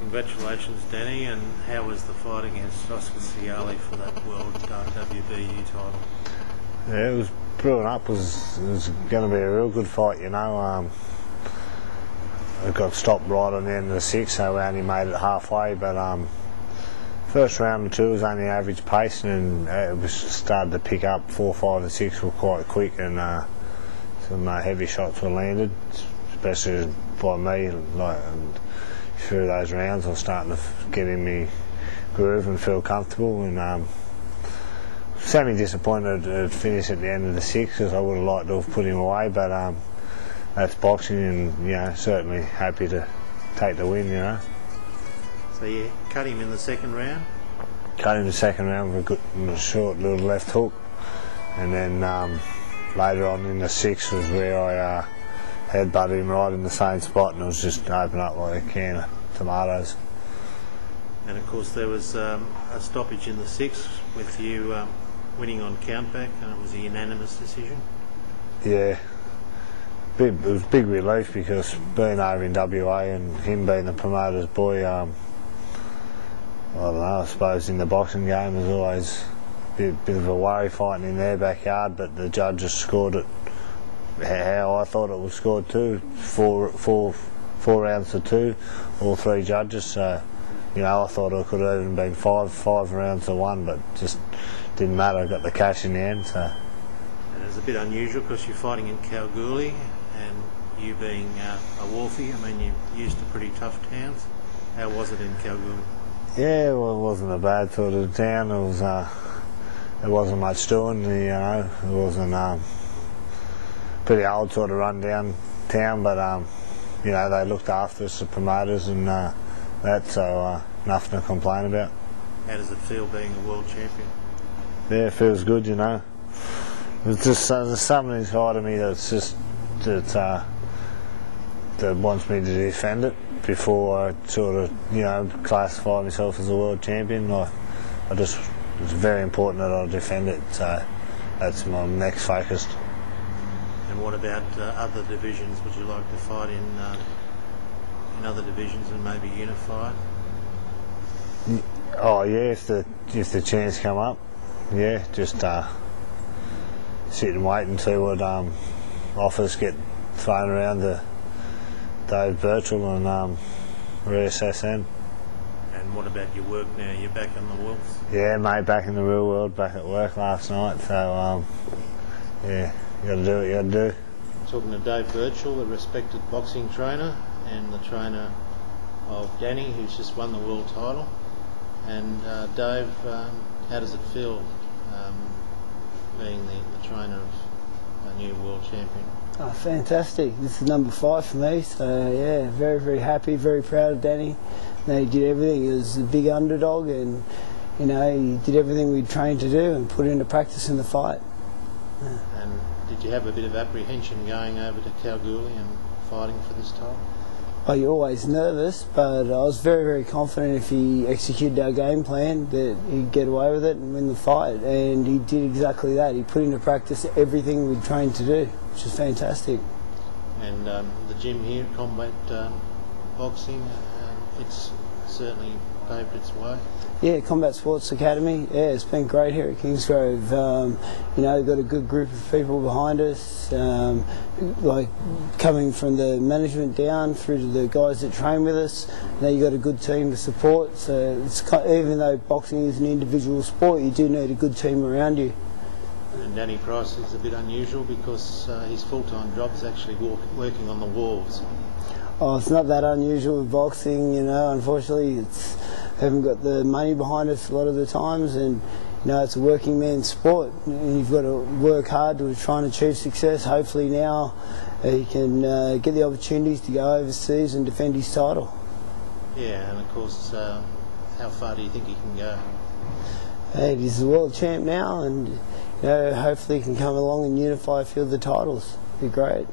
Congratulations, Danny, and how was the fight against Oscar Ciali for that World WBU title? Yeah, it was brewing up. It was going to be a real good fight, you know. It got stopped right on the end of the 6th, so we only made it halfway, but first round or two was only average pace, and it was started to pick up. 4, 5 and 6 were quite quick, and some heavy shots were landed, especially by me. And through those rounds I was starting to get in my groove and feel comfortable, and semi-disappointed to finish at the end of the 6th, because I would have liked to have put him away, but that's boxing, and you know, certainly happy to take the win, you know. So you cut him in the second round? Cut him in the second round with a short little left hook, and then later on in the 6th was where I headbutted him right in the same spot, and it was just open up like a can of tomatoes. And of course there was a stoppage in the 6th with you winning on countback, and it was a unanimous decision. Yeah, it was a big relief, because being over in WA and him being the promoter's boy, I don't know, I suppose in the boxing game there's always a bit of a worry fighting in their backyard, but the judges scored it how I thought it was scored too, 4 rounds to 2, all 3 judges, so you know, I thought it could have even been 5 rounds to 1, but just didn't matter. I got the cash in the end. So. And it's a bit unusual because you're fighting in Kalgoorlie, and you being a Wharfie, I mean, you're used to pretty tough towns. How was it in Kalgoorlie? Yeah, well, it wasn't a bad sort of town. It was, there wasn't much doing, you know. It wasn't pretty old sort of run-down town, but you know, they looked after us, the promoters, and that, so nothing to complain about. How does it feel being a world champion? Yeah, it feels good, you know. It's just there's something inside of me that's just that wants me to defend it before I sort of, you know, classify myself as a world champion. It's very important that I defend it, so that's my next focus. And what about other divisions? Would you like to fight in other divisions and maybe unify? Oh yeah, if the chance come up, yeah, just sit and wait and see what offers get thrown around to Dave Birchall, and reassess then. And what about your work now? You're back in the Wolves? Yeah, mate, back in the real world, back at work last night, so yeah, you got to do what you got to do. Talking to Dave Birchall, the respected boxing trainer and the trainer of Danny, who's just won the world title. And Dave, how does it feel being the trainer of a new world champion? Oh, fantastic. This is number 5 for me, so yeah, very, very happy, very proud of Danny. You know, he did everything. He was a big underdog, and you know, he did everything we trained to do and put into practice in the fight. Yeah. And did you have a bit of apprehension going over to Kalgoorlie and fighting for this title? Well, you're always nervous, but I was very, very confident if he executed our game plan that he'd get away with it and win the fight, and he did exactly that. He put into practice everything we'd trained to do, which is fantastic. And the gym here, Combat Boxing, it's certainly paved its way. Yeah, Combat Sports Academy, yeah, it's been great here at Kingsgrove. You know, we've got a good group of people behind us, like coming from the management down through to the guys that train with us. You know, you've got a good team to support, so it's, even though boxing is an individual sport, you do need a good team around you. And Danny Price is a bit unusual because his full-time job is actually working on the Wolves. Oh, it's not that unusual with boxing, you know, unfortunately. It's haven't got the money behind us a lot of the times, and you know, it's a working man's sport, and you've got to work hard to try and achieve success. Hopefully now he can get the opportunities to go overseas and defend his title. Yeah, and of course, how far do you think he can go? Hey, he's the world champ now, and you know, hopefully he can come along and unify a few of the titles. It'd be great.